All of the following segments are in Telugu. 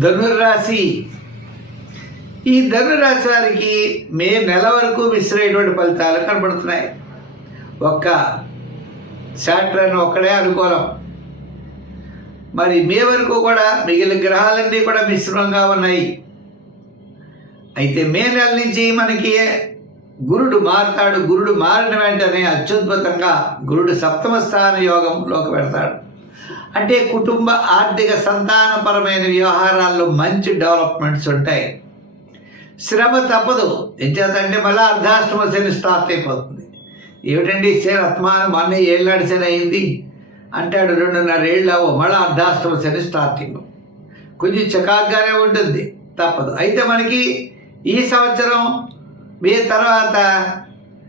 ధనుర్రాశి. ఈ ధనురాశి వారికి మే నెల వరకు మిశ్రమైనటువంటి ఫలితాలు కనబడుతున్నాయి. ఒక్క శాట్రన్ ఒక్కడే అనుకూలం. మరి మే వరకు కూడా మిగిలిన గ్రహాలన్నీ కూడా మిశ్రమంగా ఉన్నాయి. అయితే మే నెల నుంచి మనకి గురుడు మారుతాడు. గురుడు మారిన వెంటనే అత్యద్భుతంగా గురుడు సప్తమ స్థాన యోగంలోకి పెడతాడు అంటే కుటుంబ ఆర్థిక సంతానపరమైన వ్యవహారాల్లో మంచి డెవలప్మెంట్స్ ఉంటాయి. శ్రమ తప్పదు. ఎంచేతంటే మళ్ళీ అర్ధాష్టమ శని స్టార్ట్ అయిపోతుంది. ఏమిటండి? శని అత్మానం అన్నీ ఏళ్ళాడు శని అయింది. అంటాడు రెండున్నర ఏళ్ళు అవ్వ మళ్ళీ అర్ధాష్టమ శని స్టార్టింగ్ కొంచెం చకాగ్గానే ఉంటుంది. తప్పదు. అయితే మనకి ఈ సంవత్సరం మీ తర్వాత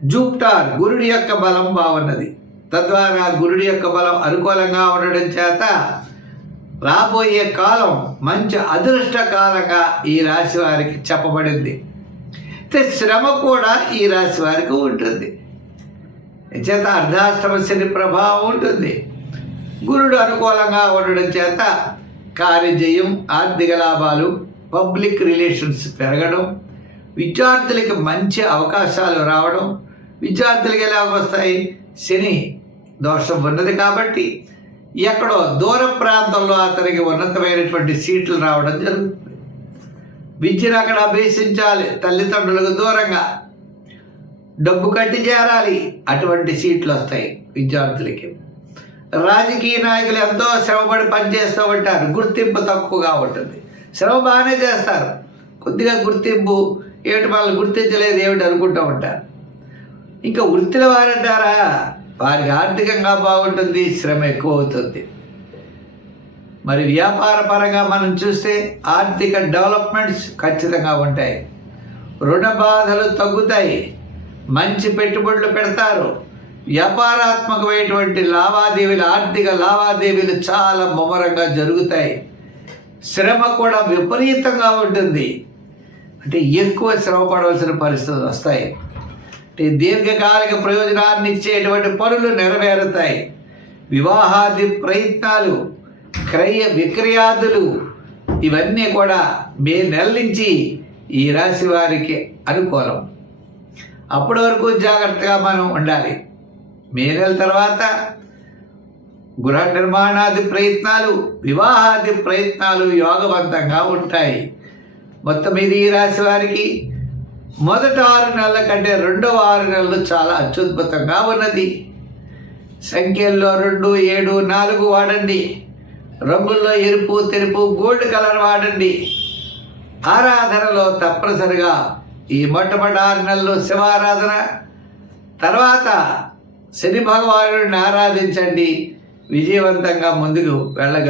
జూప్టార్ గురుడి యొక్క బలం బాగున్నది. తద్వారా గురుడి యొక్క బలం అనుకూలంగా ఉండడం చేత రాబోయే కాలం మంచి అదృష్ట కాలంగా ఈ రాశి వారికి చెప్పబడింది. అయితే శ్రమ కూడా ఈ రాశి వారికి ఉంటుంది. చేత అర్ధాష్టమ శని ప్రభావం ఉంటుంది. గురుడు అనుకూలంగా ఉండడం చేత కార్యజయం ఆర్థిక లాభాలు పబ్లిక్ రిలేషన్స్ పెరగడం విద్యార్థులకి మంచి అవకాశాలు రావడం విద్యార్థులకి ఎలా వస్తాయి? శని దోషం ఉన్నది కాబట్టి ఎక్కడో దూర ప్రాంతంలో అతనికి ఉన్నతమైనటువంటి సీట్లు రావడం జరుగుతుంది. విద్యను అక్కడ అభ్యసించాలి తల్లిదండ్రులకు దూరంగా డబ్బు కట్టి చేరాలి అటువంటి సీట్లు వస్తాయి విద్యార్థులకి. రాజకీయ నాయకులు ఎంతో శ్రమపడి పనిచేస్తూ ఉంటారు గుర్తింపు తక్కువగా ఉంటుంది. శ్రమ బాగానే చేస్తారు. కొద్దిగా గుర్తింపు ఏమిటి వాళ్ళు గుర్తించలేదు ఏమిటి అనుకుంటూ ఉంటారు. ఇంకా వృత్తిల వారంటారా? వారికి ఆర్థికంగా బాగుంటుంది శ్రమ ఎక్కువ అవుతుంది మరి వ్యాపార పరంగా మనం చూస్తే ఆర్థిక డెవలప్మెంట్స్ ఖచ్చితంగా ఉంటాయి. రుణ బాధలు తగ్గుతాయి. మంచి పెట్టుబడులు పెడతారు. వ్యాపారాత్మకమైనటువంటి లావాదేవీలు ఆర్థిక లావాదేవీలు చాలా ముమ్మరంగా జరుగుతాయి. శ్రమ కూడా విపరీతంగా ఉంటుంది. అంటే ఎక్కువ శ్రమ పడవలసిన పరిస్థితులు వస్తాయి. దీర్ఘకాలిక ప్రయోజనాన్ని ఇచ్చేటువంటి పనులు నెరవేరుతాయి. వివాహాది ప్రయత్నాలు క్రయ విక్రయాదులు ఇవన్నీ కూడా మే నెల నుంచి ఈ రాశి వారికి అనుకూలం. అప్పటి వరకు జాగ్రత్తగా మనం ఉండాలి. మే నెల తర్వాత గృహ నిర్మాణాది ప్రయత్నాలు వివాహాది ప్రయత్నాలు యోగవంతంగా ఉంటాయి. మొత్తం ఇది ఈ రాశి వారికి మొదటి ఆరు నెలల కంటే రెండవ ఆరు నెలలు చాలా అత్యద్భుతంగా ఉన్నది. సంఖ్యల్లో రెండు ఏడు నాలుగు వాడండి. రంగుల్లో ఎరుపు తెలుపు గోల్డ్ కలర్ వాడండి. ఆరాధనలో తప్పనిసరిగా ఈ మొట్టమొదటి ఆరు నెలలు శివారాధన. తర్వాత శని భగవానుడిని ఆరాధించండి. విజయవంతంగా ముందుకు వెళ్ళగలరు